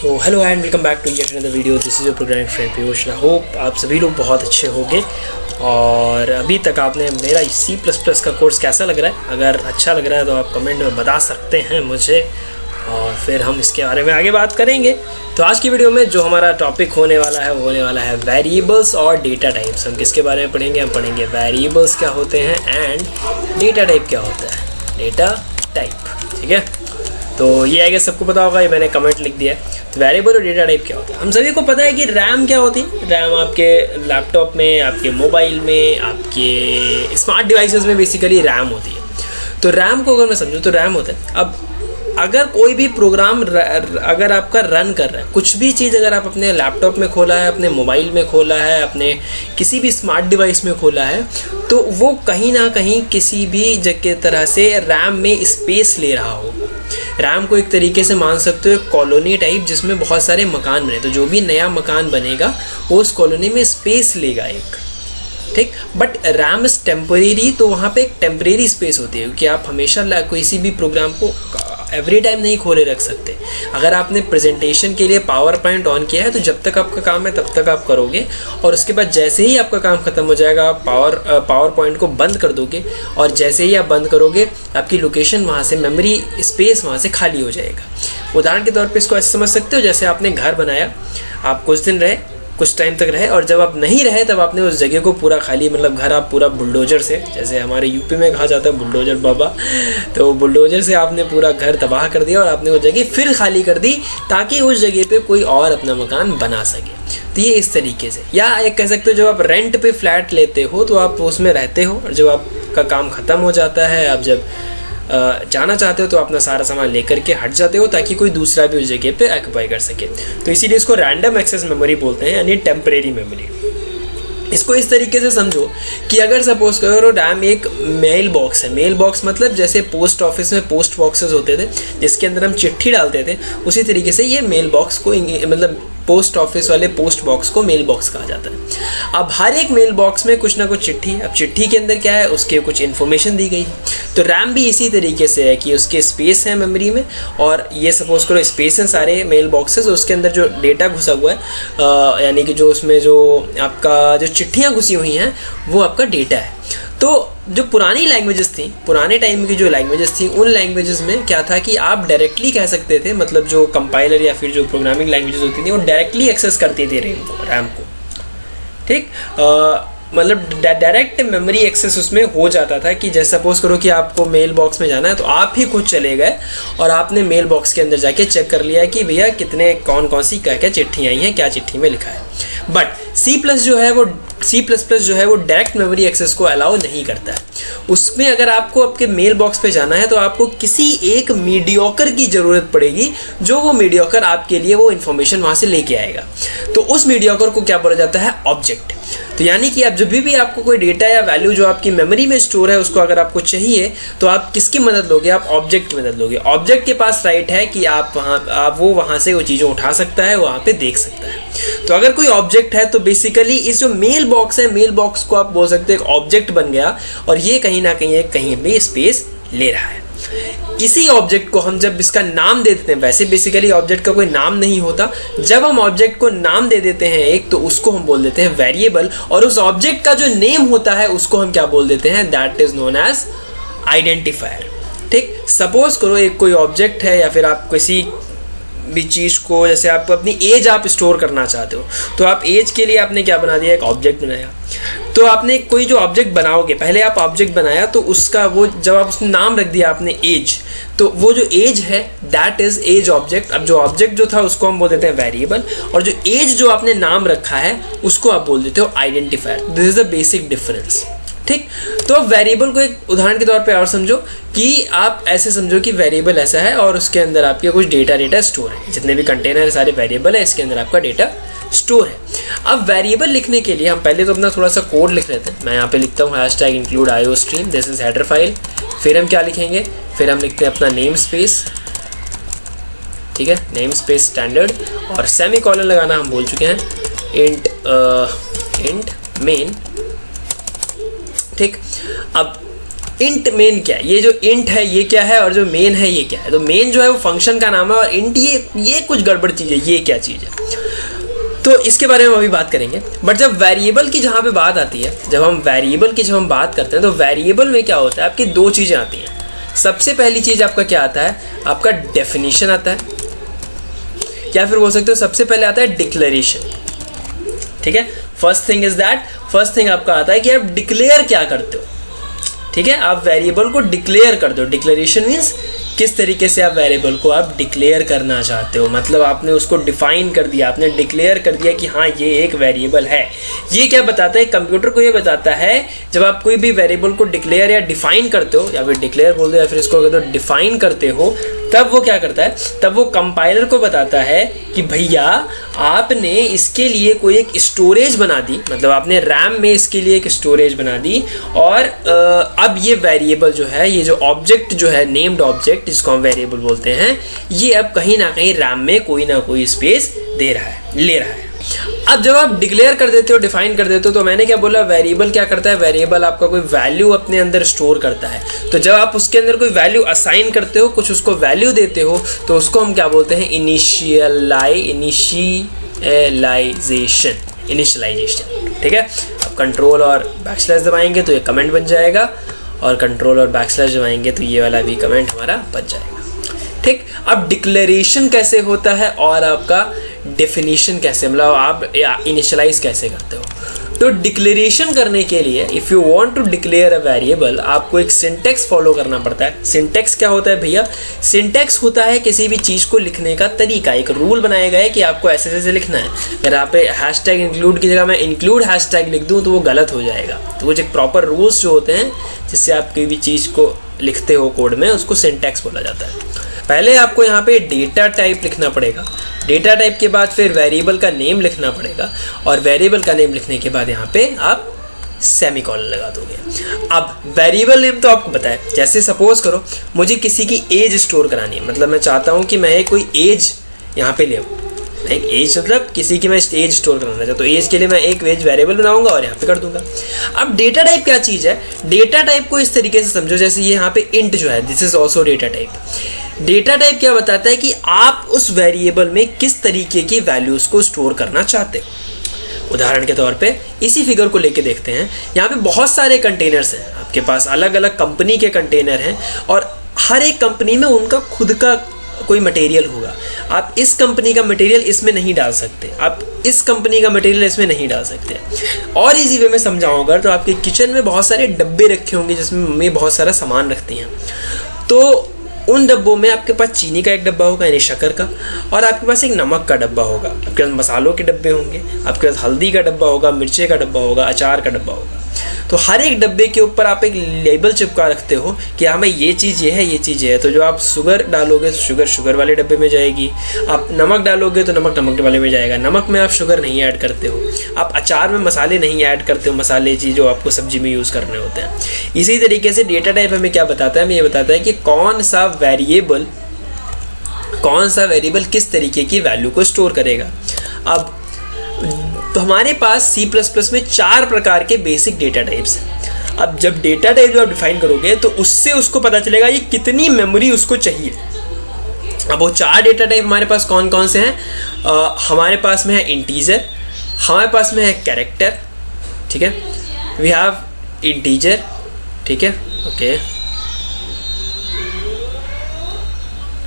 So hello and welcome back to yet another video. This is your programming friend Piyush. I hope आप सभी लोग बहुत अच्छे होंगे। और अभी तक आपने मेरा C++ का कोर्स कैसा लग रहा है, अगर अच्छा लग रहा है तो आप कमेंट में बता सकते हैं मुझे, और फिर हम इसके बारे में आगे बात करेंगे। तो आज की वीडियो में जो हमारा टॉपिक होने वाला है वो होने वाला है वेरिएबल्स और डेटा टाइप्स। हम किसके बारे में पढ़ेंगे? हम पढ़ेंगे वेरिएबल्स क्या होते हैं एंड डेटा टाइप क्या होता है, डेटा टाइप। ठीक है, तो ये आगे सबको पता होगा, ये मैंने कमेंट लिख दिया है। तो वेरिएबल और डेटा टाइप क्या होता है? हम सभी को पता है कि रैम क्या होती है। रैम आपके लैपटॉप में, आपके मोबाइल में, आपके स्मार्ट डिवाइसेस में बेसिकली रैम होती है। तो रैम को अगर मैं समझूँ तो रैम होता है। अब अगर कोई भी प्रोग्राम अगर आपका रन कर रहा है, कुछ भी चीज़ अगर आप अपने लैपटॉप में खोला है, अपने मोबाइल में खोला है, अपने किसी भी स्मार्ट डिवाइस में खोला है, तो वो कहीं ना कहीं किसी भी जगह तरह से रैम में स्पेस ले रहा हो। रैम को एक तरीके से मान सकते हो कॉलोनी टाइप, जिसमें बहुत सारे मकान बने। तो जो भी नया मकान बनेगा वो उस कॉलोनी में स्पेस लेगा एक, ठीक। बट रैम इज़ टेम्परेरी, तो वहाँ पे एक टेम्परेरी स्पेस होती है, क्योंकि आप हमेशा किसी भी प्रोग्राम को एवरी टाइम नहीं खोले रख सकते। अगर आपने प्रेजेंटेशन के लिए पावर पॉइंट ऑन किया है तो जब तक आपका काम है तब तक आप करोगे, और उसके बाद जैसे ही आपका काम ख़त्म हो जाएगा आप पावर पॉइंट को बंद कर दोगे, और जैसे ही आप बंद करोगे आपकी लोकेशन वहाँ से, मेमोरी स्पेस वहाँ से खाली हो जाएगा। उदाहरण के तौर पे इसको ऐसे समझ सकते हो, जैसे आपने घर बनाया, आप कुछ दिन रहे, कुछ टाइम तक रहे, और जब आप नहीं रहे तब आपने उस जगह को पूरा खाली, मतलब घर आप पूरा बुलडोजर से, जैसे हमारे यूपी में कहा जाता है बुलडोजर बाबा, तो बुलडोजर से आपने पूरा घर तबाह कर दिया और आपने वो जगह फिर खाली कर दी ताकि उस जगह पे कोई और अपना मकान बना सके। तो ये इस तरीके से, या एक कह सकते हो जब आप रेंट पे फ्लैट लेते हो तो आप उसमें रहते हो, और जब आपका काम ख़त्म हो जाता है, आप जब जाना चाहते हो तो अपना सारा सामान लेकर के हट जाते हो ताकि कोई दूसरा भी उस जगह पे ऑक्यूपाई कर सके। तो इसीलिए इसको रैंडम एक्सेस मेमोरी बोलते हैं, यानी टेम्परेरी मेमोरी। इसको इस तरीके से समझो कि अगर सपोज करो रैम एक मेल बॉक्स है। मेल बॉक्स मतलब जैसे पोस्ट ऑफिस में पोस्ट बॉक्सेस होते थे जिसके अंदर हम चिट्ठी डालते थे, उसी तरीके से ये मेल बॉक्स को, मतलब पोस्ट ऑफिस वाले पोस्ट बॉक्स को मेल बॉक्स कहा जाता है। अब हर एक मेल बॉक्स में कुछ ना कुछ चिट्ठी है। अब चिट्ठी के अंदर क्या है, उसके कुछ इन्फॉर्मेशन दी गई है। तो रैम भी इसी तरीके से है कि उसके स्पेस है मेमोरी में, और ये सपोज करो स्पेस हैं सारे मेल बॉक्सेस, उसके अंदर जो डेटा घुसा हुआ है, यानी कि जो उसमें जो आपका जो चिट्ठियाँ घुसी हुई हैं वो आपका डेटा है। तो जो पुरानी लैंग्वेजेस थी, पुराने टाइम की जो लैंग्वेजेस थी, उन लैंग्वेजेस में क्या था कि आप डायरेक्टली कह सकते थे, मतलब जो कंपाइलर या फिर जो प्रोग्रामिंग लैंग्वेजेस होती थी वो डायरेक्टली एक्सेस करती थी रैम को, ठीक। मतलब डायरेक्ट मेमोरी एक्सेस उसमें हो जाता था कि जैसे सपोज करो कि आपको मेल बॉक्स में जाना है तो आप ही खुद चले गए और आपने मेल बॉक्स के अंदर जाके चेक कर लिया कि भैया कितने कौन कौन सी क्या क्या चिट्ठी आई हैं, क्या चिट्ठी में लिखा है। बट C++ जो है वो डायरेक्ट मेमोरी एक्सेस को अलाउ नहीं करता है। उसमें अगर आपको आपके मेल बॉक्स पे जाना है तो आपको किसी एक मीडियोकर की ज़रूरत पड़ेगी, जो वो मीडियोकर आपके लिए वो इन्फॉर्मेशन वहाँ से लेके आएगा। तो उस मीडियोकर को क्या बोला जाता है? ऑब्जेक्ट। तो यानी कि आप जब भी आपको कोई डेटा या वैल्यू जो आपकी मेमोरी में स्टोर है उसको अगर आपको चाहिए तो आप किसकी मदद लोगे? आप ऑब्जेक्ट की मदद लोगे। ऑब्जेक्ट के पास राइट है कि आप वहाँ से वो चीज़ें उठा सकता है, वहाँ पे देख सकता है। तो अगर कोई ऑब्जेक्ट है तो बेसिकली इस जो मेल बॉक्स है, मेल बॉक्स को आप बोल सकते हैं एक ऑब्जेक्ट बन गया, और ये कहीं ना कहीं भी स्पेस ले रहा है। इसी ऑब्जेक्ट को हम जब इसका नाम दे देते हैं, वैसे बेसिकली ऑब्जेक्ट का कोई नाम नहीं होता, जब हम ऑब्जेक्ट को नाम दे देते हैं एक, तो उसको हम बोल देते हैं वेरिएबल, और उस ऑब्जेक्ट का जो नेम होता है उसको हम क्या बोल देते हैं? That is known as identifier, ठीक। सपोज करो एक कोई ऑब्जेक्ट है, या फिर आप किसी भी चीज़ को, जैसे आप अपनी एज आप स्टोर करना चाहते हो, तो आप एज के लिए आपने क्या बना दिया? एक ऑब्जेक्ट बनाया। तो आपने कोई जो ऑब्जेक्ट बनाओगे, पहले आप ऑब्जेक्ट बनाया तो उसका वो जब आप उसने नाम रख दिया आपने एज, तो वो जो एज है दैट इज एज ऑब्जेक्ट। अब जो ऑब्जेक्ट जो था उसको हम बोल देते हैं वेरिएबल, और जो एज जो आपने नाम रखा है उसको आप बोल देते हो identifier. This is the basic difference, ठीक। तो अब वेरिएबल को एक उदाहरण के तौर पे और समझो कि आप ऐसे समझो कि वेरिएबल ऐसा है और उसके अंदर आपके कुछ डेटा स्टोर है, जितने भी कंटेनर है सारे वेरिएबल है, इसके अंदर आपका डेटा स्टोर है। अब वेरिएबल लिखने के लिए हम पहले तो अपना थोड़ा सा कोड लिख लेते हैं। मैं यहाँ पे लिखता हूँ #include iostream, this is header file. फिर हम क्या लिखेंगे? फिर हम लिखते हैं अपना नेम स्पेस, ठीक है, नेम स्पेस स्टैंडर्ड, और सेमी कॉलन लगाना हम बोल चुके हैं, इंट मेन, ठीक। अब इंट मेन क्या है, ये जो इंट है ये क्या है और जो मेन है ये क्या है। तो मेन जो है वो फंक्शन का नाम है और इंट ये कुछ गड़बड़ चीज़ है, ये क्या चीज़ है, तो इसके बारे में अभी बात करेंगे। बट जब वेरिएबल की जहाँ पे बात आती है, जब हम बात करते हैं तो वेरिएबल में क्या होता है, आपकी दो चीज़ें आती हैं। सबसे पहली चीज़ आपका क्या आता है, आपका डेफिनेशन आता है, या फिर बोल सकते हो सबसे पहले आता है डिक्लेरेशन। ठीक है, फर्स्ट थिंग आपका आता है कि आप डिक्लेयर क्या करते हो। ठीक है, आप वेरिएबल को डिक्लेयर करते हो। डिक्लेरेशन मीन्स किस तरीके से आप वेरिएबल को आप डिक्लेयर करना चाहते हो, मतलब आपने उसको डिफाइन कर दिया, आपने डिक्लेयर कर दिया कि हाँ ये एक वेरिएबल है। ये क्या बताता है, कंप्यूटर को ये बताता है जब आप कोई भी वेरिएबल को डिक्लेयर या डिफाइन करते हो, या फिर डिक्लेयर बोल दो या फिर इसको कहते हो डिफाइन करते हो, तब वो क्या करता है, तब वो कंपाइलर को बताता है कि भैया आपने इसके लिए कोई एक स्टोरेज बना दी, मतलब आपने रैम में इसके लिए एक स्टोरेज बना दी, और अब ये वेरिएबल जो है, ये जो ऑब्जेक्ट जो है, नेम्ड ऑब्जेक्ट जिसको हम वेरिएबल बोलते हैं, ये अब कहीं ना कहीं रैम में कोई ना कोई स्पेस ले रहा है। अब जब आप डिक्लेयर कर देते हो, डिफाइन कर देते हो, तो मैंने क्या बोला, वेरिएबल क्या करता है, वेरिएबल आपका कोई वैल्यू अपने अंदर स्टोर करता है। तो जब आप उसके अंदर कोई वैल्यू असाइन करते हो, कुछ उसको वैल्यू देते हो, तो उसको हम क्या बोलते हैं, इनिशियलाइजेशन। ठीक है, अब कंट्रोल और बैकस्लैश दबाएंगे तो ये कमेंट बन जाएगा, और कंट्रोल और बैकस्लैश दबाएंगे तो ये वाला भी कमेंट हमारा बन जाएगा। ठीक, अब डिक्लेरेशन कैसे होता है और आपका डेफिनेशन कैसे, मतलब आप इनिशियलाइज कैसे करते हो। तो डिक्लेरेशन करने के लिए if you want to declare a variable, आपको एक सिंटैक्स फॉलो करना पड़ता है। सिंटैक्स क्या होता है भैया, सिंटैक्स होता है किसी भी चीज़ को लिखने का तरीका, एक रूल बनाया गया है कि आपको ऐसे ऐसे लिखना है। अगर आप हैशटैग इंक्लूड की जगह मैं इंक्लूड हैशटैग लिख दूँ तो वो गलत हो जाएगा। तो कुछ एक प्रॉपर रूल्स जो होते हैं जिससे आप कोई भी चीज़ को लिखते हो कोड में, उसको सिंटैक्स बोला जाता है। पहले आपको यहाँ पे डेटा टाइप लिखना पड़ेगा, डेटा टाइप के बाद फिर वेरिएबल का नेम लिखना पड़ेगा, और वेरिएबल का नेम लिखने के बाद यहाँ पे आप सेमीकोलन लगा दोगे। अब वेरिएबल नेम तो आपको पता है, जैसे सपोज करो मुझे किसी की एज स्टोर करानी है, मतलब मैं चाहता हूँ कि मैं कोई एज यहाँ पे ले आऊँ, एक एज मतलब किसी की मैं एज स्टोर करना चाहता हूँ, तो एज के लिए मैं एक एज वेरिएबल बनाऊंगा और यहाँ पे कर दूंगा। अब डेटा टाइप क्या चीज़ है, डेटा टाइप को इस तरीके से समझो, जैसे ये यहाँ पे इंट जो है, this is also data type. Data type क्या बताता है कि आप उस वेरिएबल में किस तरीके की वैल्यूज़ को स्टोर करना चाहते हो। उदाहरण के तौर पे इसी फिगर को लेके देखते हैं, यहाँ पे बहुत सारे कंटेनर्स हैं आपके पास, अलग अलग कंपनी के कंटेनर हैं, और हर एक कंपनी में उनका खुद का कोई मटेरियल होगा। आप इस कंपनी का मटेरियल इसमें नहीं डाल सकते, आप इस कंपनी का मटेरियल इसमें नहीं डाल सकते। और इजी वे में समझाऊंगा तो आपके किचन में बहुत सारे डब्बे रखे होंगे जिसमें मम्मी बहुत सारा सामान रखती हैं, तो उन डब्बों में आपके पास चीनी का एक डब्बा होगा यानी शक्कर का, और आपके पास एक नमक का डब्बा होगा, आपके पास मसालों के डब्बे होंगे, आपके पास हल्दी का डब्बा होगा, मिर्ची का डब्बा होगा, अचार का डब्बा होगा। तो हर एक डब्बे के ऊपर आप एक लेबल चिपका रखते हो कि हाँ भाई ये चीज़ ये है, ये चीज़ ये है। तो जो आप शुगर डालोगे तो शुगर वाले डब्बे में जाएगी, आप नमक डालोगे तो नमक वाले में जाएगा। नमक में आप शुगर नहीं ऐड करते हो, आप अचार में मसाले नहीं ऐड करते हो, मसाले चीज़ जो आपको सब्जी में यूज़ करने होते हैं। इसी तरीके से डेटा टाइप हमें क्या बताता है, हमें ये बताता है कि कौन सा वेरिएबल किस तरीके की वैल्यू को स्टोर करेगा। अब तो हमारे पास C++ में 4 प्रकार के बेसिक डेटा टाइप्स हैं। अब जब डेटा टाइप जो आप डिफाइन करोगे तो उससे उसको पता चलेगा ये कितनी मेमोरी उसको चाहिए। अब वो 4 डेटा टाइप हमारे पास कौन कौन से हैं, हमारे पास में है इंटीजर, हमारे पास में है कैरेक्टर, ठीक है, वी हैव इंटीजर, ठीक है, ओके,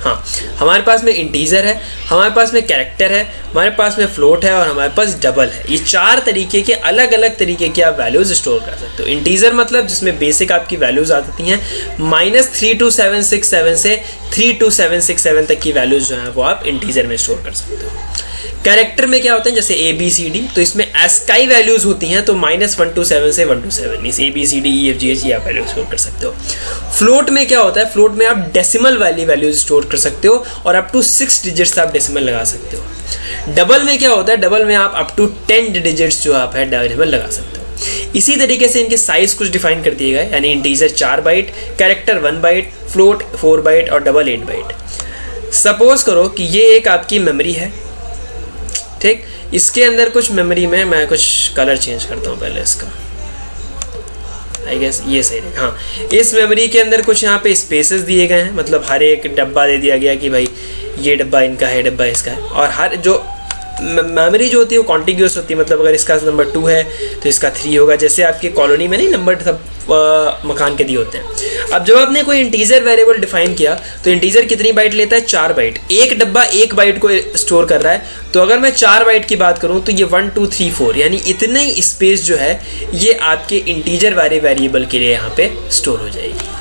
हाँ, हमारे पास में इंटीजर है, हमारे पास में कैरेक्टर है, हमारे पास में फ्लोट है और हमारे पास डबल है। ये 4 तरीके के अलग अलग तरीके की आप वैल्यूज़ स्टोर कर सकते हो। इंटीजर मतलब जिसमें बेसिक आपकी वैल्यूज़ आती हैं -32767 से 32767 तक की वैल्यूज़ जो हैं वो आप इंटीजर में स्टोर कर सकते हो। कैरेक्टर में क्या होता है, जैसे ABCD, तो इसमें ASCII वैल्यूज़ होती हैं, तो -127 से 127 मीन्स ABCD EFGH ये आप वैल्यू स्टोर कर सकते हो। फ्लोट में क्या होता है, फ्लोट में आप डेसिमल वाली वैल्यूज स्टोर कर सकते हो और अप टू 6 डिजिट्स आप डेसिमल लगा सकते हो। डबल में क्या होता है, डबल में आप अप टू 10 डिजिट्स जो आप है डेसिमल लगा सकते हो। इसी तरीके से इनके साइज कुछ डिफाइन कर दिए गए, यानी integer 4 byte, character 1 byte, float 4 byte और डबल 8 बाइट। सपोज करो कि ये एक आपकी मेमोरी है, ठीक, इसके अंदर कुछ मेमोरी में मैं कुछ कलर चेंज करता हूँ पहले इसका, आई गेस ये सही है। हाँ, इस मेमोरी के अंदर कुछ यहाँ पे स्पेसेस दिए गए हैं, मतलब हर एक डब्बा दे दिया गया कि भाई ये डब्बा इनका है, डब्बा इसका है। और हर जो मेमोरी जो होती है वो कॉन्टिग्यूस होती है, मतलब अगर इसका नंबर 2 है तो इसका 3 होगा, जैसे आपकी कॉलोनी में नहीं नंबर सब मकान के दिए होते हैं। अब जब आपने कोई इंटीजर वेरिएबल डिफाइन किया तो इंटीजर कितनी बाइट लेता है, 4 बाइट। एक डब्बा 1 बाइट को स्टोर कर रहा है, तो अगर मैं 4 बाइट की बात करूं तो ये 1 2 3 4 यानी इतने स्पेस जो है ये आपके इंटीजर वाले वेरिएबल के लिए यहाँ पे स्टोर हो जाएगी।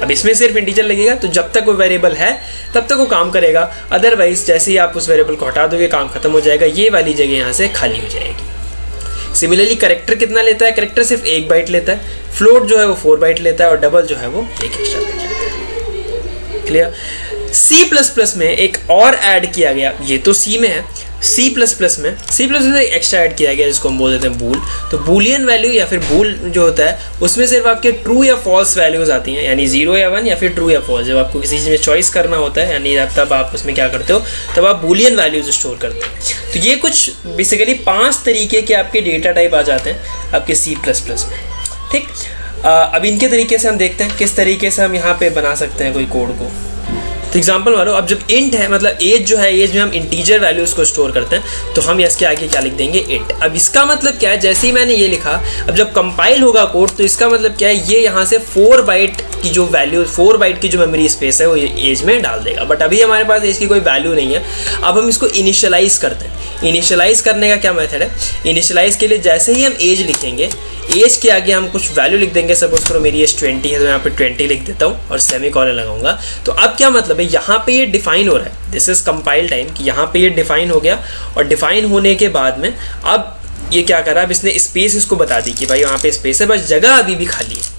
अब इसमें सिर्फ इंटीजर लगेगा, तो जब तक वो वेरिएबल है तब तक वो काम करेगा, अदरवाइज जैसे ही आप उस वेरिएबल को हटा दोगे काम खत्म हो जाएगा, ये वाली जगह यहाँ से खाली हो जाएगी। सिमिलरली करेक्टर कितना लेता है, करेक्टर सिर्फ 1 बाइट लेता है, फ्लोट जो है वो 4 बाइट लेता है और डबल जो है वो 1 एक्स्ट्रा बाइट लेता है। क्लियर। C++ में एक और ऐड किया गया, ये तो C में है, C++ में एक एक्स्ट्रा ऐड किया गया जिसको हम बोल देते हैं बूल। तो बूलियन वैल्यू या फिर बूल जो होता है उसमें सिर्फ आपके ट्रू या फॉल्स वैल्यूज आती हैं, यानी 0 या 1 या फिर ट्रू या फॉल्स। जब आपको किसी चीज़ में चॉइस करना होता है यानी तब आप उसमें क्या करते हो, तब आप बूलियन वैल्यूज स्टोर करते हैं। तो ये कुछ बेसिकली 5 तरीके के आपके डेटा टाइप आ जाते हैं आपके C++ में। ठीक, अब इनके तरीके से हम देखते हैं किस तरीके से हम यहाँ पे बना सकते हैं कोई कोड को। तो एग्जाम्पल मानो, अब जब इंट है मतलब एज जो है, एज में हम इंटीजर वैल्यूज़ को स्टोर करते हैं, तो हम इसके आगे क्या लिख देंगे, इंट। अब इसका मतलब क्या है, जैसे ही मैंने ये लिखा, अब जब कंपाइल होगा कोड तो इसका मतलब क्या है, ये यहाँ से 4 बाइट की जो वैल्यू, 4 बाइट की जो मेमोरी स्पेस है वो एज में डाल देगा। बट अभी हमारे पास एज की कोई वैल्यू नहीं है। अब हम इसको इनिशियलाइज करते हैं। इनिशियलाइज करने का क्या मेथड है, इनिशियलाइज के लिए जैसे ही हम एज लिखेंगे, एज के आगे हम कुछ वैल्यू लिख देंगे। सपोज करो मेरी एज 20 है तो मैं यहाँ पे 20 लिख देता हूँ और सेमीकोलन लगाऊंगा। तो अब क्या मतलब है, यहाँ पे ये डिफाइन हो रहा है, दिस इज कंपाइल टाइम, कि यहाँ पे ये डिफाइन हो गया। और डिफाइन होने के बाद में अब ये क्या करा, अब इसने स्पेस इसको बता दी कि भाई वहाँ पे स्पेस है, बस जगह अभी भी खाली है।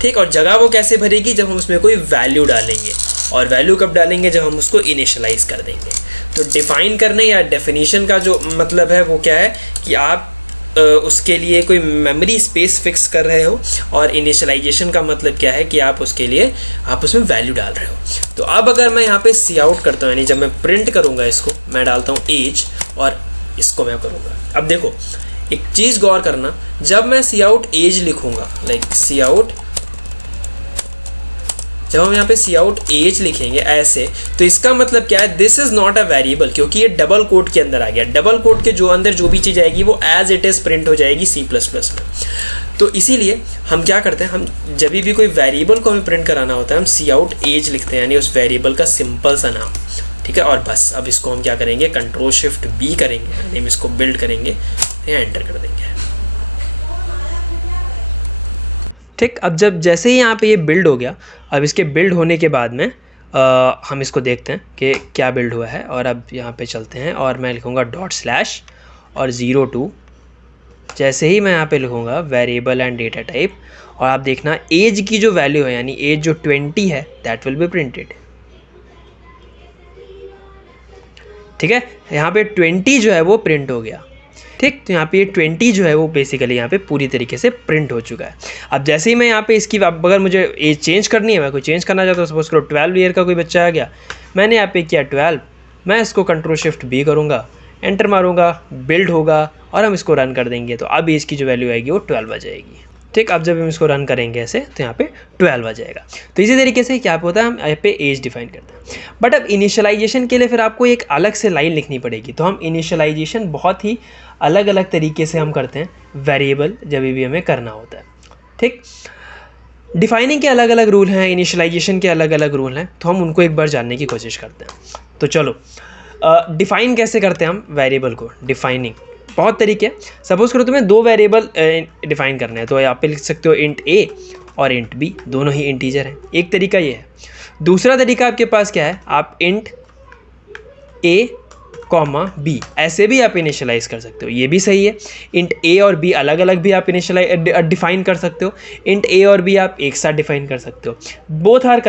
ठीक, और जगह वो कैसे भरेगी, जब हम उसमें कोई वैल्यू डालेंगे। और वैल्यू कब डालेंगे, जब हम उसको इनिशियलाइज कर देंगे। तो डिफाइन करने या डेफिनेशन का जो मतलब है वो क्या है कि आप उसके लिए कोई मेमोरी स्पेस फिक्स कर रहे हो, और इनिशियलाइजेशन का मतलब क्या है कि आप उसके लिए आप उसमें वैल्यू डाल रहे हो। तो अब अगर मैं यहाँ पे सी आउट करता हूँ, यानी जब मैं प्रिंट करूँगा इसको, मैं डालता हूँ एज और इसको मैं करूँगा। अब देखो एक चीज़ गौर करना, जब मैं सी आउट एज लिखूँगा, लाइक सी आउट, जब हम यहाँ पे सी आउट एज लिखेंगे ऐसे, तो इसका मतलब क्या है, this is not a variable, क्योंकि ये डबल कोट के अंदर आ गया। डबल कोट के जो अंदर जो भी चीज़ आएगी वो एज इट इज़ प्रिंट हो जाएगी C++ में। तो इसीलिए हम क्या करते हैं, हम जब भी कोई वेरिएबल को हमें प्रिंट कराना होता है, हम सी आउट एज लिखते हैं, यानी उस वेरिएबल का सिंपल सा नाम। ठीक है, और बस अब इसको हम क्या करेंगे, Ctrl+Shift+B करेंगे, यानी हम इसको बिल्ड करेंगे या एंटर कर देंगे। ठीक, अब जब जैसे ही यहाँ पे ये बिल्ड हो गया, अब इसके बिल्ड होने के बाद में हम इसको देखते हैं कि क्या बिल्ड हुआ है। और अब यहाँ पे चलते हैं और मैं लिखूँगा ./ और 02। जैसे ही मैं यहाँ पे लिखूँगा वेरिएबल एंड डेटा टाइप, और आप देखना एज की जो वैल्यू है, यानी एज जो 20 है, दैट विल बी प्रिंटेड। ठीक है, यहाँ पे 20 जो है वो प्रिंट हो गया। ठीक, तो यहाँ पे ये 20 जो है वो बेसिकली यहाँ पे पूरी तरीके से प्रिंट हो चुका है। अब जैसे ही मैं यहाँ पे इसकी, अगर मुझे एज चेंज करनी है, मैं कोई चेंज करना चाहता हूँ, सपोज करो 12 ईयर का कोई बच्चा आ गया, मैंने यहाँ पे किया 12, मैं इसको Ctrl+Shift+B करूँगा, एंटर मारूँगा, बिल्ड होगा और हम इसको रन कर देंगे। तो अब एज की जो वैल्यू आएगी वो 12 आ जाएगी। ठीक, अब जब हम इसको रन करेंगे ऐसे, तो यहाँ पे 12 आ जाएगा। तो इसी तरीके से क्या होता है, हम यहाँ पे एज डिफाइन करते हैं। बट अब इनिशियलाइजेशन के लिए फिर आपको एक अलग से लाइन लिखनी पड़ेगी। तो हम इनिशियलाइजेशन बहुत ही अलग अलग तरीके से हम करते हैं, वेरिएबल जब भी हमें करना होता है। ठीक, डिफाइनिंग के अलग अलग रूल हैं, इनिशियलाइजेशन के अलग अलग रूल हैं, तो हम उनको एक बार जानने की कोशिश करते हैं। तो चलो डिफाइन कैसे करते हैं हम वेरिएबल को। डिफाइनिंग बहुत तरीके हैं। सपोज करो तुम्हें 2 वेरिएबल डिफाइन करने हैं, तो यहाँ पे लिख सकते हो int a और int b, दोनों ही इंटीजर हैं। एक तरीका ये है। दूसरा तरीका आपके पास क्या है, आप int a, b ऐसे भी आप इनिशियलाइज कर सकते हो, ये भी सही है। int a और b अलग अलग भी आप इनिशियलाइज डिफाइन कर सकते हो। int a और b आप एक साथ डिफाइन कर सकते हो। Both are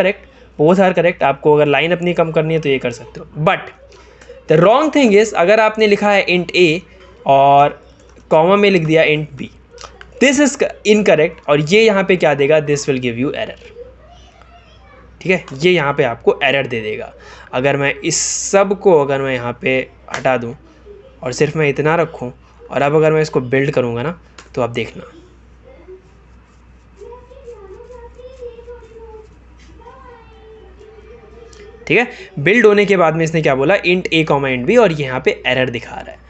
correct. आपको अगर लाइन अपनी कम करनी है तो ये कर सकते हो। But the wrong thing is, अगर आपने लिखा है int a और कॉमा में लिख दिया int b, this is incorrect, और ये यहाँ पे क्या देगा, this will give you error. ठीक है, ये यहाँ पे आपको एरर दे देगा। अगर मैं इस सब को अगर मैं यहाँ पे हटा दूँ और सिर्फ मैं इतना रखूँ, और अब अगर मैं इसको बिल्ड करूँगा ना, तो आप देखना ठीक है। बिल्ड होने के बाद में इसने क्या बोला, int a comma int b, और ये यहाँ पे एरर दिखा रहा है।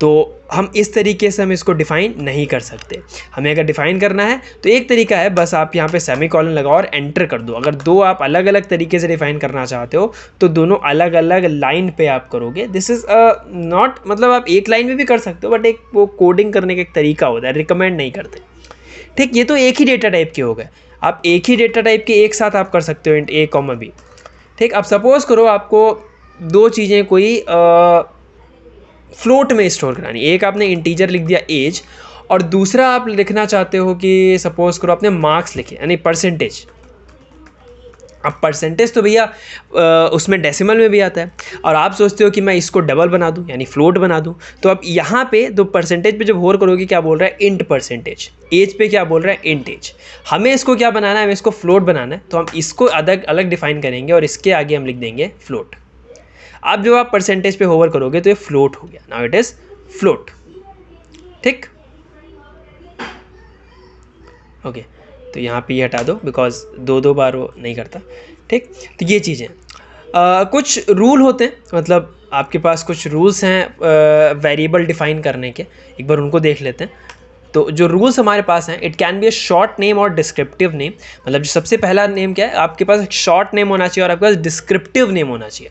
तो हम इस तरीके से हम इसको डिफ़ाइन नहीं कर सकते। हमें अगर डिफ़ाइन करना है तो एक तरीका है, बस आप यहाँ पे सेमीकोलन लगाओ और एंटर कर दो। अगर दो आप अलग अलग तरीके से डिफ़ाइन करना चाहते हो तो दोनों अलग अलग लाइन पे आप करोगे। दिस इज़ नॉट, मतलब आप एक लाइन में भी कर सकते हो, बट एक वो कोडिंग करने का एक तरीका होता है, रिकमेंड नहीं करते। ठीक, ये तो एक ही डेटा टाइप के हो गए। आप एक ही डेटा टाइप के एक साथ आप कर सकते हो, इंट a कॉमा b। ठीक, अब सपोज़ करो आपको दो चीज़ें कोई फ्लोट में स्टोर करानी। एक आपने इंटीजर लिख दिया एज, और दूसरा आप लिखना चाहते हो कि सपोज करो आपने मार्क्स लिखे, यानी परसेंटेज। अब परसेंटेज तो भैया उसमें डेसिमल में भी आता है, और आप सोचते हो कि मैं इसको डबल बना दूं, यानी फ्लोट बना दूं। तो अब यहाँ पे दो परसेंटेज पे जब होर करोगे, क्या बोल रहा है, इंट परसेंटेज। एज पे क्या बोल रहा है, इंट एज। हमें इसको क्या बनाना है, हमें इसको फ्लोट बनाना है, तो हम इसको अलग अलग डिफाइन करेंगे और इसके आगे हम लिख देंगे फ्लोट। अब जो आप परसेंटेज पे होवर करोगे तो ये फ्लोट हो गया, नाउ इट इज फ्लोट। ठीक, ओके, तो यहाँ पे ये हटा दो बिकॉज दो बार वो नहीं करता। ठीक, तो ये चीज़ें कुछ रूल होते हैं, मतलब आपके पास कुछ रूल्स हैं वेरिएबल डिफाइन करने के, एक बार उनको देख लेते हैं। तो जो रूल्स हमारे पास हैं, it can be a short name और डिस्क्रिप्टिव नेम। मतलब जो सबसे पहला नेम क्या है, आपके पास एक शॉर्ट नेम होना चाहिए और आपके पास डिस्क्रिप्टिव नेम होना चाहिए।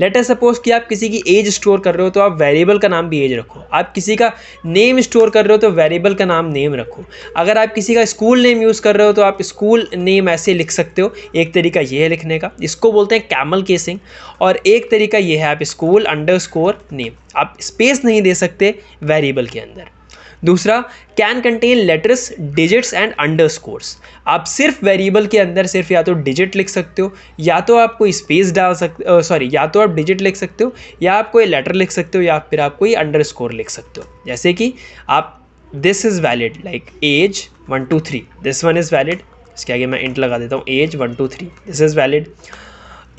लेट अस सपोज कि आप किसी की एज स्टोर कर रहे हो तो आप वेरिएबल का नाम भी एज रखो। आप किसी का नेम स्टोर कर रहे हो तो वेरिएबल का नाम नेम रखो। अगर आप किसी का स्कूल नेम यूज़ कर रहे हो तो आप स्कूल नेम ऐसे लिख सकते हो। एक तरीका ये है लिखने का, इसको बोलते हैं कैमल केसिंग। और एक तरीका ये है, आप स्कूल अंडरस्कोर नेम, आप स्पेस नहीं दे सकते वेरिएबल के अंदर। दूसरा, can contain letters, digits and underscores. आप सिर्फ वेरिएबल के अंदर सिर्फ या तो डिजिट लिख सकते हो, या तो आप कोई स्पेस डाल सकते, सॉरी, या तो आप डिजिट लिख सकते हो, या आप कोई लेटर लिख सकते हो, या फिर आप कोई अंडरस्कोर लिख सकते हो। जैसे कि आप this is valid, like age 1 2 3, this one is valid. इसके आगे मैं इंट लगा देता हूँ, age 1 2 3, this is valid.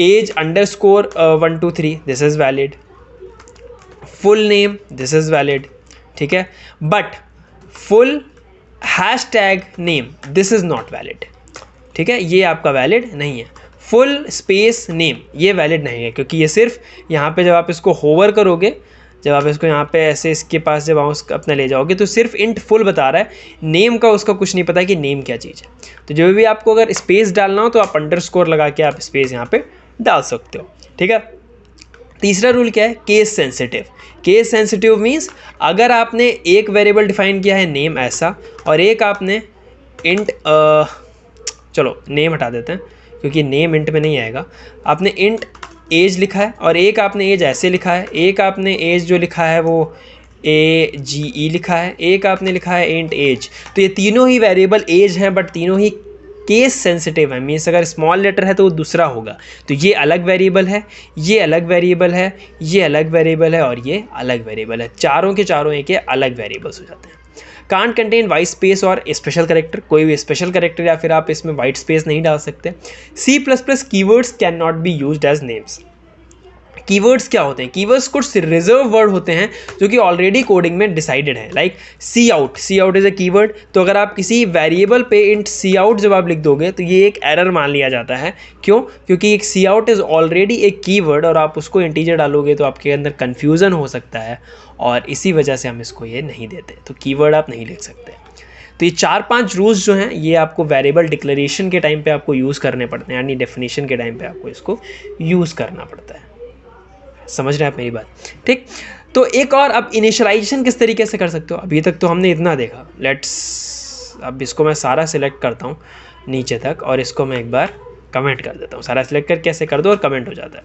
Age underscore 1 2 3, this is valid. Full name, this is valid. ठीक है, but full hashtag name, this is not valid. ठीक है, ये आपका वैलिड नहीं है। फुल स्पेस नेम, ये वैलिड नहीं है, क्योंकि ये सिर्फ यहाँ पे जब आप इसको होवर करोगे, जब आप इसको यहाँ पे ऐसे इसके पास जब माउस अपना ले जाओगे तो सिर्फ इंट फुल बता रहा है, नेम का उसका कुछ नहीं पता कि नेम क्या चीज़ है। तो जब भी आपको अगर स्पेस डालना हो तो आप अंडरस्कोर लगा के आप स्पेस यहाँ पे डाल सकते हो। ठीक है, तीसरा रूल क्या है, case sensitive. Case sensitive means अगर आपने एक वेरिएबल डिफाइन किया है नेम ऐसा, और एक आपने इंट चलो नेम हटा देते हैं क्योंकि नेम इंट में नहीं आएगा। आपने इंट एज लिखा है और एक आपने एज ऐसे लिखा है, एक आपने एज जो लिखा है वो AGE लिखा है, एक आपने लिखा है इंट एज। तो ये तीनों ही वेरिएबल एज हैं, बट तीनों ही केस सेंसिटिव है। मीन्स अगर स्मॉल लेटर है तो वो दूसरा होगा, तो ये अलग वेरिएबल है, ये अलग वेरिएबल है, ये अलग वेरिएबल है, और ये अलग वेरिएबल है। चारों के चारों एक अलग वेरिएबल्स हो जाते हैं। कांट कंटेन वाइट स्पेस और स्पेशल करेक्टर, कोई भी स्पेशल करेक्टर या फिर आप इसमें वाइट स्पेस नहीं डाल सकते। C++ keywords can not be used as names. Keywords क्या होते हैं, कीवर्ड्स कुछ रिजर्व वर्ड होते हैं जो कि ऑलरेडी कोडिंग में डिसाइडेड है। Like C out, C out is a keyword. तो अगर आप किसी वेरिएबल पे इंट सी आउट जब आप लिख दोगे तो ये एक एरर मान लिया जाता है। क्यों? क्योंकि एक सी आउट इज़ ऑलरेडी एक कीवर्ड और आप उसको इंटीजर डालोगे तो आपके अंदर कन्फ्यूज़न हो सकता है, और इसी वजह से हम इसको ये नहीं देते। तो कीवर्ड आप नहीं लिख सकते। तो ये 4-5 रूल्स जो हैं ये आपको वेरिएबल डिक्लेरेशन के टाइम पे आपको यूज़ करने पड़ते हैं, यानी डेफिनेशन के टाइम पे आपको इसको यूज़ करना पड़ता है। समझ रहे हैं आप मेरी बात? ठीक, तो एक और, अब इनिशियलाइजेशन किस तरीके से कर सकते हो, अभी तक तो हमने इतना देखा। लेट्स, अब इसको मैं सारा सिलेक्ट करता हूँ नीचे तक, और इसको मैं एक बार कमेंट कर देता हूँ। सारा सिलेक्ट करके ऐसे कर दो और कमेंट हो जाता है।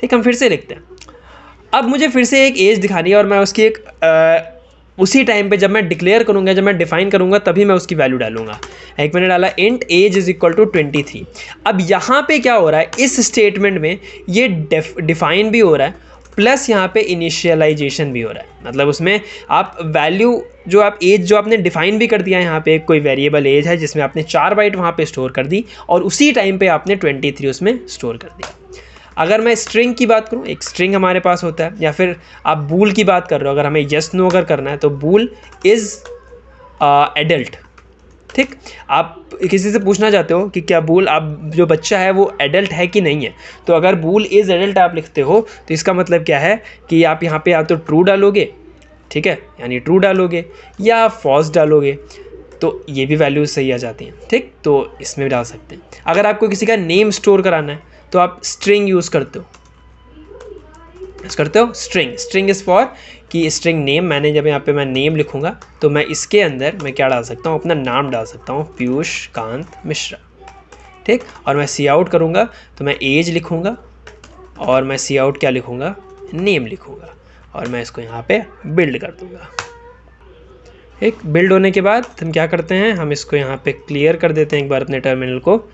ठीक, हम फिर से लिखते हैं। अब मुझे फिर से एक एज दिखानी है और मैं उसकी एक उसी टाइम पे जब मैं डिक्लेयर करूँगा, जब मैं डिफाइन करूँगा, तभी मैं उसकी वैल्यू डालूंगा। एक मैंने डाला int age is equal to 23। अब यहाँ पे क्या हो रहा है, इस स्टेटमेंट में ये डिफाइन भी हो रहा है प्लस यहाँ पे इनिशियलाइजेशन भी हो रहा है। मतलब उसमें आप वैल्यू जो आप एज जो आपने डिफाइन भी कर दिया है, यहाँ पे कोई वेरिएबल एज है जिसमें आपने 4 बाइट वहाँ पे स्टोर कर दी, और उसी टाइम पे आपने 23 उसमें स्टोर कर दिया। अगर मैं स्ट्रिंग की बात करूं, एक स्ट्रिंग हमारे पास होता है, या फिर आप बूल की बात कर रहे हो, अगर हमें यस नो अगर करना है तो बूल इज़ एडल्ट, ठीक, आप किसी से पूछना चाहते हो कि क्या बूल आप जो बच्चा है वो एडल्ट है कि नहीं है, तो अगर बूल इज़ एडल्ट आप लिखते हो तो इसका मतलब क्या है कि आप यहाँ पे या तो ट्रू डालोगे, ठीक है, यानी ट्रू डालोगे, या फॉल्स डालोगे, तो ये भी वैल्यूज सही आ जाती हैं। ठीक, तो इसमें भी डाल सकते हैं। अगर आपको किसी का नेम स्टोर कराना है तो आप स्ट्रिंग यूज़ करते हो, स्ट्रिंग इज़ फॉर कि स्ट्रिंग नेम, मैंने जब यहाँ पे मैं नेम लिखूँगा तो मैं इसके अंदर मैं क्या डाल सकता हूँ, अपना नाम डाल सकता हूँ, पीयूष कांत मिश्रा। ठीक, और मैं सी आउट करूँगा तो मैं एज लिखूँगा और मैं सी आउट क्या लिखूँगा, नेम लिखूँगा, और मैं इसको यहाँ पे बिल्ड कर दूँगा। एक बिल्ड होने के बाद हम क्या करते हैं, हम इसको यहाँ पे क्लियर कर देते हैं एक बार अपने टर्मिनल को,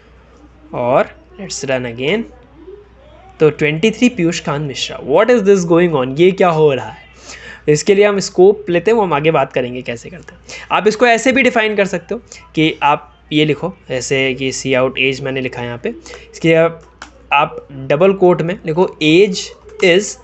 और लेट्स रन अगेन। तो 23 Piyush Kant Mishra, what is this going on, ये क्या हो रहा है। इसके लिए हम स्कोप लेते हैं, वो हम आगे बात करेंगे कैसे करते हैं। आप इसको ऐसे भी डिफाइन कर सकते हो कि आप ये लिखो, ऐसे कि सी आउट एज मैंने लिखा है यहाँ पे, इसके आप डबल कोट में लिखो एज इज़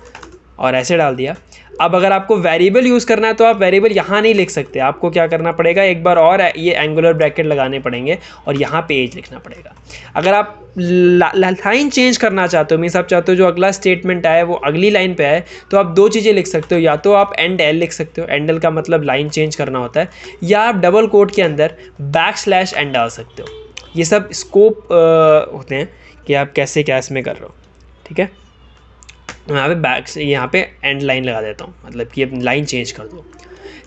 और ऐसे डाल दिया। अब अगर आपको वेरिएबल यूज़ करना है तो आप वेरिएबल यहाँ नहीं लिख सकते, आपको क्या करना पड़ेगा, एक बार और ये एंगुलर ब्रैकेट लगाने पड़ेंगे और यहाँ पे एज लिखना पड़ेगा। अगर आप लाइन चेंज करना चाहते हो, मीन्स आप चाहते हो जो अगला स्टेटमेंट आए वो अगली लाइन पे आए, तो आप दो चीज़ें लिख सकते हो, या तो आप एंड एल लिख सकते हो, एंड एल का मतलब लाइन चेंज करना होता है, या आप डबल कोट के अंदर /n डाल सकते हो। ये सब स्कोप होते हैं कि आप कैसे क्या इसमें कर रहे हो। ठीक है, यहाँ पे यहाँ पे एंड लाइन लगा देता हूँ, मतलब कि अब लाइन चेंज कर दो।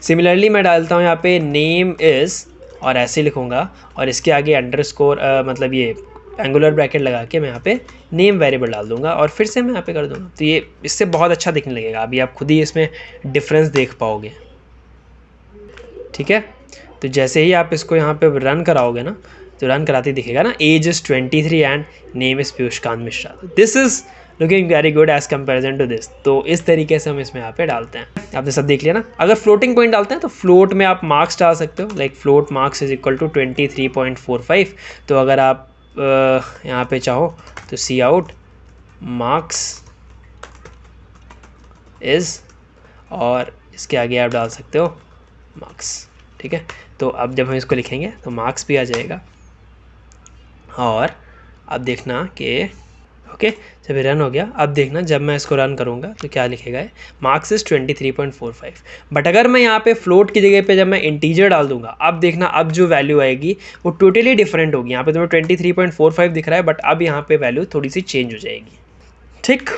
सिमिलरली मैं डालता हूँ यहाँ पे नेम इज़ और ऐसे लिखूँगा, और इसके आगे अंडरस्कोर मतलब ये एंगुलर ब्रैकेट लगा के मैं यहाँ पे नेम वेरिएबल डाल दूँगा, और फिर से मैं यहाँ पे कर दूँगा। तो ये इससे बहुत अच्छा दिखने लगेगा, अभी आप खुद ही इसमें डिफरेंस देख पाओगे। ठीक है, तो जैसे ही आप इसको यहाँ पे रन कराओगे ना, तो रन कराते दिखेगा ना, age is 23 and name is Piyush Kant Mishra. This is looking very good as comparison to this. तो इस तरीके से हम इसमें यहाँ पे डालते हैं। आपने सब देख लिया ना। अगर फ्लोटिंग पॉइंट डालते हैं तो फ्लोट में आप मार्क्स डाल सकते हो, like float marks is equal to 23.45। तो अगर आप यहाँ पे चाहो तो सी आउट मार्क्स इज़ और इसके आगे आप डाल सकते हो मार्क्स। ठीक है, तो अब जब हम इसको लिखेंगे तो मार्क्स भी आ जाएगा, और अब देखना कि ओके जब ये रन हो गया, अब देखना जब मैं इसको रन करूँगा तो क्या लिखेगा, मार्क्स इज़ 23.45। बट अगर मैं यहाँ पे फ्लोट की जगह पे जब मैं इंटीजर डाल दूंगा, अब देखना अब जो वैल्यू आएगी वो टोटली डिफरेंट होगी। यहाँ पे तुम्हें 23.45 दिख रहा है, बट अब यहाँ पे वैल्यू थोड़ी सी चेंज हो जाएगी। ठीक,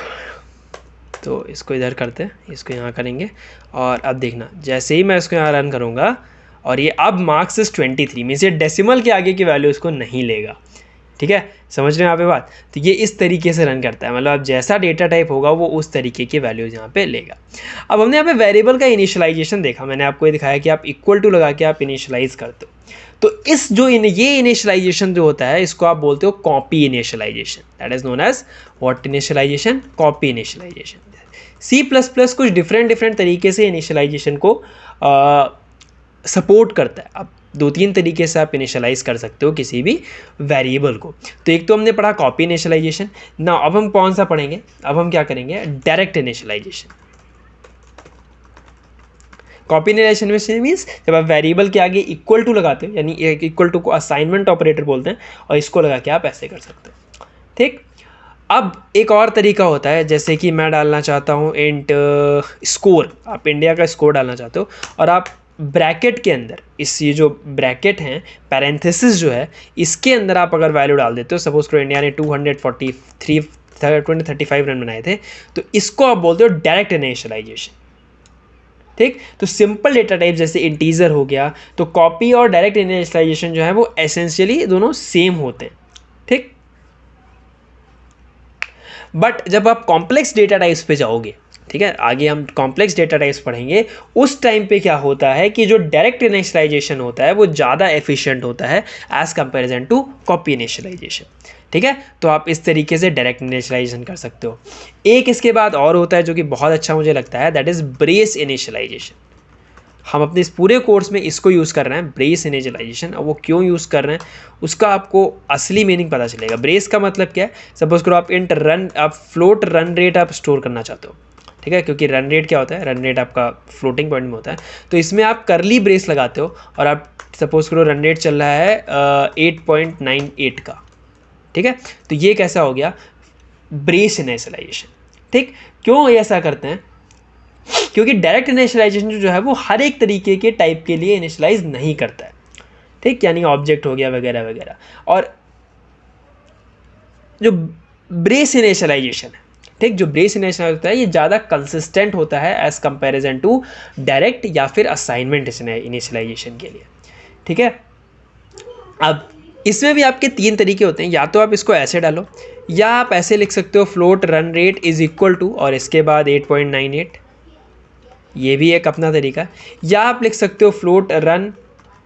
तो इसको इधर करते हैं, इसको यहाँ करेंगे, और अब देखना जैसे ही मैं इसको यहाँ रन करूँगा और ये अब मार्क्स इज़ 23 मीन्स ये डेसिमल के आगे की वैल्यू इसको नहीं लेगा। ठीक है, समझ रहे हैं यहाँ पे बात। तो ये इस तरीके से रन करता है, मतलब अब जैसा डेटा टाइप होगा वो उस तरीके की वैल्यूज़ यहाँ पे लेगा। अब हमने यहाँ पे वेरिएबल का इनिशियलाइजेशन देखा, मैंने आपको ये दिखाया कि आप इक्वल टू लगा के आप इनिशियलाइज करते हो। तो इस जो ये इनिशियलाइजेशन जो होता है इसको आप बोलते हो copy initialization, that is known as what initialization, copy initialization. C++ कुछ डिफरेंट तरीके से इनिशियलाइजेशन को सपोर्ट करता है। अब 2-3 तरीके से आप इनिशियलाइज़ कर सकते हो किसी भी वेरिएबल को। तो एक तो हमने पढ़ा कॉपी इनिशियलाइजेशन ना, अब हम कौन सा पढ़ेंगे, अब हम क्या करेंगे, direct initialization. Copy initialization means जब आप वेरिएबल के आगे इक्वल टू लगाते हो, यानी इक्वल टू को असाइनमेंट ऑपरेटर बोलते हैं, और इसको लगा के आप ऐसे कर सकते हो। ठीक, अब एक और तरीका होता है, जैसे कि मैं डालना चाहता हूँ इंट स्कोर, आप इंडिया का स्कोर डालना चाहते हो, और आप ब्रैकेट के अंदर इस ये जो ब्रैकेट हैं पैरेंथेसिस जो है इसके अंदर आप अगर वैल्यू डाल देते हो, सपोज करो इंडिया ने 235 रन बनाए थे, तो इसको आप बोलते हो डायरेक्ट इनिशियलाइजेशन। ठीक, तो सिंपल डेटा टाइप जैसे इंटीजर हो गया, तो कॉपी और डायरेक्ट इनिशियलाइजेशन जो है वो एसेंशियली दोनों सेम होते हैं। ठीक, बट जब आप कॉम्प्लेक्स डेटा टाइप्स पे जाओगे, ठीक है, आगे हम कॉम्प्लेक्स डेटा टाइप्स पढ़ेंगे, उस टाइम पे क्या होता है कि जो डायरेक्ट इनिशियलाइजेशन होता है वो ज़्यादा एफिशिएंट होता है as comparison to copy initialization. ठीक है, तो आप इस तरीके से डायरेक्ट इनिशियलाइजेशन कर सकते हो। एक इसके बाद और होता है जो कि बहुत अच्छा मुझे लगता है, दैट इज़ ब्रेस इनिशियलाइजेशन। हम अपने इस पूरे कोर्स में इसको यूज़ कर रहे हैं, ब्रेस इनिशियलाइजेशन। और वो क्यों यूज़ कर रहे हैं उसका आपको असली मीनिंग पता चलेगा। ब्रेस का मतलब क्या है, सपोज करो आप फ्लोट रन रेट आप स्टोर करना चाहते हो, ठीक है, क्योंकि रन रेट क्या होता है, रन रेट आपका फ्लोटिंग पॉइंट में होता है, तो इसमें आप करली ब्रेस लगाते हो और आप सपोज करो रन रेट चल रहा है 8.98 का, ठीक है। तो ये कैसा हो गया, ब्रेस इनिशियलाइजेशन, ठीक। क्यों ऐसा करते हैं, क्योंकि डायरेक्ट इनिशियलाइजेशन जो है वो हर एक तरीके के टाइप के लिए इनिशियलाइज नहीं करता है, ठीक, यानी ऑब्जेक्ट हो गया वगैरह वगैरह। और जो ब्रेस इनिशियलाइजेशन है, ठीक, जो ब्रेस इनिशियलाइजेशन होता है ये ज़्यादा कंसिस्टेंट होता है एज कंपैरिजन टू डायरेक्ट या फिर असाइनमेंट इनिशियलाइजेशन के लिए, ठीक है। अब इसमें भी आपके 3 तरीके होते हैं, या तो आप इसको ऐसे डालो, या आप ऐसे लिख सकते हो float run rate is equal to और इसके बाद 8.98, ये भी एक अपना तरीका। या आप लिख सकते हो फ्लोट रन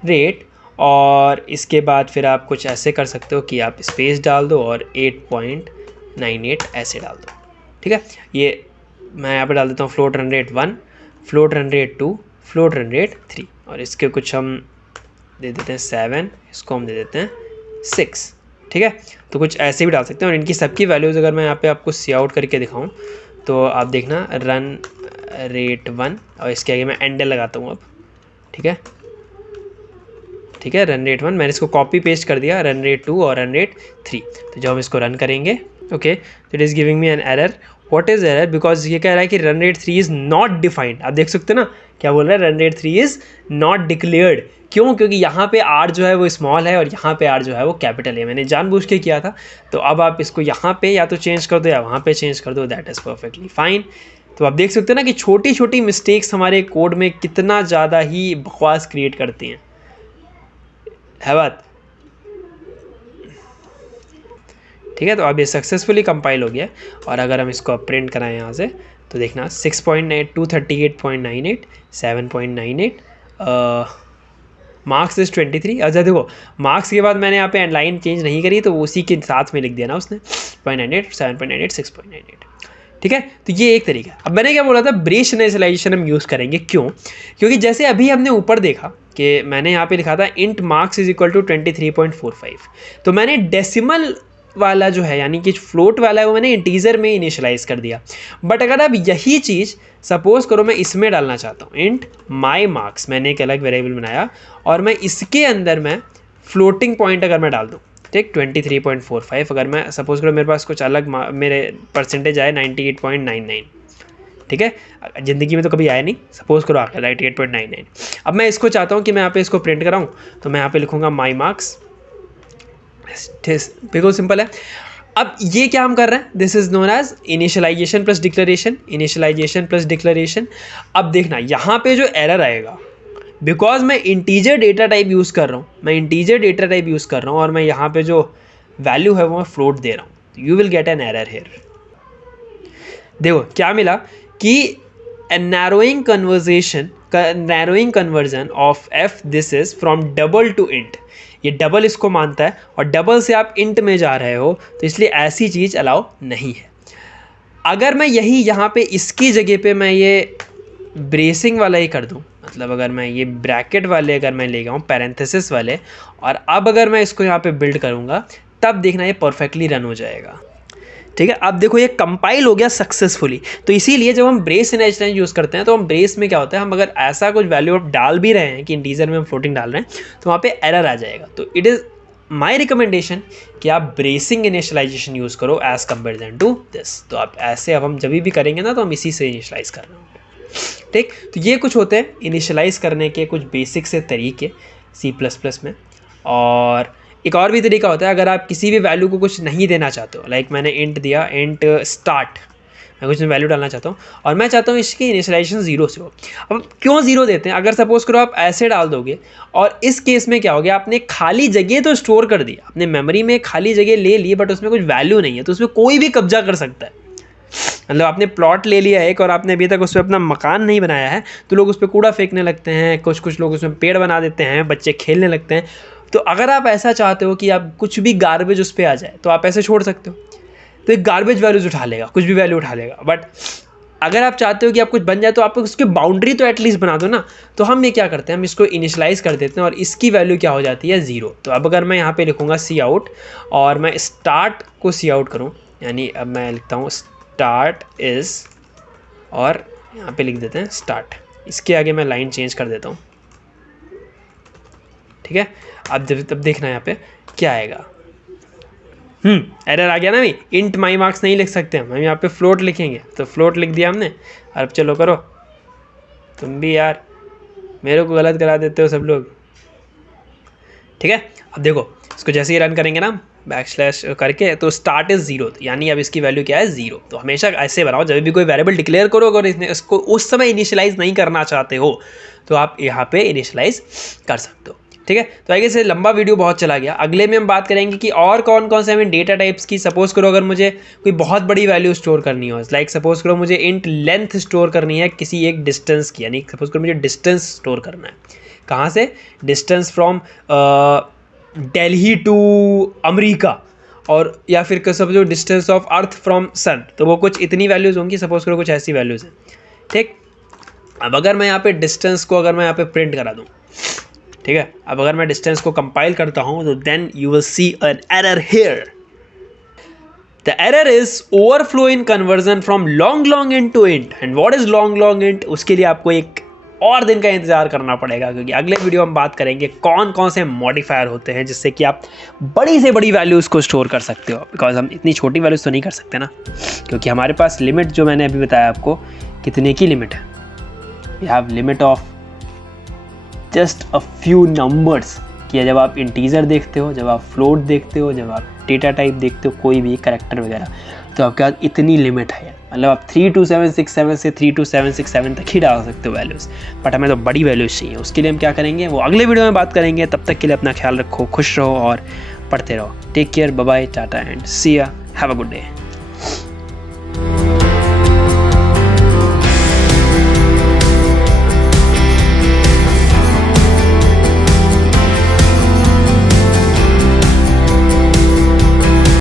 रेट और इसके बाद फिर आप कुछ ऐसे कर सकते हो कि आप स्पेस डाल दो और 8.98 ऐसे डाल दो, ठीक है। ये मैं यहाँ पे डाल देता हूँ float run rate 1, float run rate 2, float run rate 3 और इसके कुछ हम दे देते हैं 7, इसको हम दे देते हैं 6, ठीक है। तो कुछ ऐसे भी डाल सकते हैं और इनकी सबकी वैल्यूज़ अगर मैं यहाँ पे आपको सी आउट करके दिखाऊँ तो आप देखना रन रेट 1 और इसके आगे मैं एंडल लगाता हूँ अब, ठीक है, ठीक है। रन रेट 1 मैंने इसको कॉपी पेस्ट कर दिया, रन रेट 2 और रन रेट 3। तो जब हम इसको रन करेंगे, ओके, तो it is giving me an error. What is error, because ये कह रहा है कि run rate 3 is not defined. आप देख सकते हो ना क्या बोल रहा है, run rate 3 is not declared. क्यों, क्योंकि यहाँ पे आर जो है वो स्मॉल है और यहाँ पे आर जो है वो कैपिटल है, मैंने जानबूझ के किया था। तो अब आप इसको यहाँ पे या तो चेंज कर दो या वहाँ पे चेंज कर दो, दैट इज़ परफेक्टली फाइन। तो आप देख सकते हो ना कि छोटी छोटी मिस्टेक्स हमारे कोड में कितना ज़्यादा ही बकवास क्रिएट करती हैं, है बात, ठीक है। तो अब ये सक्सेसफुली कंपाइल हो गया और अगर हम इसको प्रिंट कराएं यहाँ से तो देखना 6.8, 238.98, 7.98, मार्क्स इज 23। अच्छा देखो, मार्क्स के बाद मैंने यहाँ पे लाइन चेंज नहीं करी तो उसी के साथ में लिख दिया ना उसने 0.98, 7.98, 6.98, ठीक है। तो ये एक तरीका है। अब मैंने क्या बोला था, ब्रेस इनिशियलाइजेशन हम यूज़ करेंगे, क्यों, क्योंकि जैसे अभी हमने ऊपर देखा कि मैंने यहाँ पे लिखा था int marks is equal to 23.45, तो मैंने डेसिमल वाला जो है यानी कि फ्लोट वाला है वो मैंने इंटीजर में इनिशियलाइज कर दिया। बट अगर अब यही चीज़ सपोज करो मैं इसमें डालना चाहता हूँ, इंट माई मार्क्स, मैंने एक अलग वेरिएबल बनाया और मैं इसके अंदर मैं फ्लोटिंग पॉइंट अगर मैं डाल दूँ, ठीक, 23.45, अगर मैं सपोज करो मेरे पास कुछ अलग मेरे परसेंटेज आए 98.99, ठीक है, ज़िंदगी में तो कभी आया नहीं, सपोज करो आ गया 98.99। अब मैं इसको चाहता हूँ कि मैं यहाँ पे इसको प्रिंट कराऊँ, तो मैं यहाँ पे लिखूँगा माई मार्क्स, बिल्कुल सिंपल है। अब ये क्या हम कर रहे हैं, this is known as initialization plus declaration, initialization plus declaration. अब देखना यहाँ पे जो एरर आएगा, बिकॉज मैं इंटीजर डेटा टाइप यूज़ कर रहा हूँ, मैं इंटीजर डेटा टाइप यूज़ कर रहा हूँ और मैं यहाँ पे जो वैल्यू है वो मैं फ्लोट दे रहा हूँ, you will get an error here. देखो क्या मिला कि narrowing conversion of F this is from double to int, ये डबल इसको मानता है और डबल से आप इंट में जा रहे हो, तो इसलिए ऐसी चीज़ अलाउ नहीं है। अगर मैं यही यहाँ पे इसकी जगह पे मैं ये ब्रेसिंग वाला ही कर दूँ, मतलब अगर मैं ये ब्रैकेट वाले अगर मैं ले गया हूँ पैरेंथेसिस वाले, और अब अगर मैं इसको यहाँ पे बिल्ड करूँगा, तब देखना ये परफेक्टली रन हो जाएगा, ठीक है। अब देखो ये कंपाइल हो गया सक्सेसफुली। तो इसीलिए जब हम ब्रेस इनिशियलाइजेशन यूज़ करते हैं तो हम ब्रेस में क्या होता है, हम अगर ऐसा कुछ वैल्यू डाल भी रहे हैं कि इंटीजर में हम फ्लोटिंग डाल रहे हैं तो वहाँ पे एरर आ जाएगा। तो इट इज़ माई रिकमेंडेशन कि आप ब्रेसिंग इनिशियलाइजेशन यूज़ करो एज कम्पेरिजन टू दिस। तो आप ऐसे अब हम जब भी करेंगे ना तो हम इसी से इनिशियलाइज कर रहे होंगे, ठीक। तो ये कुछ होते हैं इनिशियलाइज करने के कुछ बेसिक से तरीके C++ में। और एक और भी तरीका होता है, अगर आप किसी भी वैल्यू को कुछ नहीं देना चाहते हो, लाइक मैंने इंट दिया, इंट स्टार्ट, मैं कुछ वैल्यू डालना चाहता हूँ और मैं चाहता हूँ इसकी इनिशियलाइजेशन 0 से हो। अब क्यों 0 देते हैं, अगर सपोज करो आप ऐसे डाल दोगे और इस केस में क्या हो गया, आपने खाली जगह तो स्टोर कर दिया, अपने मेमोरी में खाली जगह ले ली, बट उसमें कुछ वैल्यू नहीं है, तो उसमें कोई भी कब्जा कर सकता है। मतलब आपने प्लॉट ले लिया एक और आपने अभी तक उस पर अपना मकान नहीं बनाया है, तो लोग उस पर कूड़ा फेंकने लगते हैं, कुछ लोग उसमें पेड़ बना देते हैं, बच्चे खेलने लगते हैं। तो अगर आप ऐसा चाहते हो कि आप कुछ भी गार्बेज उस पर आ जाए तो आप ऐसे छोड़ सकते हो, तो एक गार्बेज वैल्यूज उठा लेगा, कुछ भी वैल्यू उठा लेगा। बट अगर आप चाहते हो कि आप कुछ बन जाए तो आप उसकी बाउंड्री तो एटलीस्ट बना दो ना। तो हम ये क्या करते हैं, हम इसको इनिशियलाइज कर देते हैं और इसकी वैल्यू क्या हो जाती है 0। तो अब अगर मैं यहाँ पे लिखूँगा सी आउट और मैं स्टार्ट को सी आउट करूँ, यानी अब मैं लिखता हूँ स्टार्ट इज़, और यहाँ पे लिख देते हैं स्टार्ट, इसके आगे मैं लाइन चेंज कर देता हूँ, ठीक है। अब जब तब देखना यहाँ पे क्या आएगा। एरर आ गया ना भाई, इंट माई मार्क्स नहीं लिख सकते हम यहाँ पे फ्लोट लिखेंगे, तो फ्लोट लिख दिया हमने। अब चलो करो, तुम भी यार मेरे को गलत करा देते हो सब लोग, ठीक है। अब देखो इसको जैसे ही रन करेंगे ना बैकस्लैश करके, तो स्टार्ट इज 0, यानी अब इसकी वैल्यू क्या है 0। तो हमेशा ऐसे बनाओ, जब भी कोई वेरिएबल डिक्लेयर करो, अगर इसको उस समय इनिशियलाइज नहीं करना चाहते हो तो आप यहाँ पे इनिशियलाइज कर सकते हो, ठीक है। तो आगे से लंबा वीडियो बहुत चला गया। अगले में हम बात करेंगे कि और कौन कौन से हमें डेटा टाइप्स की, सपोज करो अगर मुझे कोई बहुत बड़ी वैल्यू स्टोर करनी हो, लाइक सपोज करो मुझे इंट लेंथ स्टोर करनी है किसी एक डिस्टेंस की, यानी सपोज करो मुझे डिस्टेंस स्टोर करना है, कहाँ से, distance from Delhi to America, और या फिर समझो distance of earth from sun, तो वो कुछ इतनी वैल्यूज़ होंगी, सपोज करो कुछ ऐसी वैल्यूज़ हैं, ठीक। अब अगर मैं यहाँ पे डिस्टेंस को अगर मैं यहाँ पे प्रिंट करा दूँ, ठीक है, अब अगर मैं डिस्टेंस को कंपाइल करता हूँ तो then you will see an error here. The error is overflow in conversion from long int to int. And what is long int, उसके लिए आपको एक और दिन का इंतजार करना पड़ेगा, क्योंकि अगले वीडियो हम बात करेंगे कौन कौन से मॉडिफायर होते हैं जिससे कि आप बड़ी से बड़ी वैल्यूज़ को स्टोर कर सकते हो। बिकॉज हम इतनी छोटी वैल्यूज़ तो नहीं कर सकते ना, क्योंकि हमारे पास लिमिट जो मैंने अभी बताया आपको, कितने की लिमिट है, we have limit of just a few numbers. कि जब आप इंटीजर देखते हो, जब आप फ्लोट देखते हो, जब आप डेटा टाइप देखते हो, कोई भी कैरेक्टर वगैरह, तो आपके पास इतनी लिमिट है, मतलब आप 32767 से 32767 तक ही डाल सकते हो वैल्यूज़, बट हमें तो बड़ी वैल्यूज़ चाहिए। उसके लिए हम क्या करेंगे वो अगले वीडियो में बात करेंगे। तब तक के लिए अपना ख्याल रखो, खुश रहो और पढ़ते रहो। Take care, bye bye, tata and see ya, have a good day.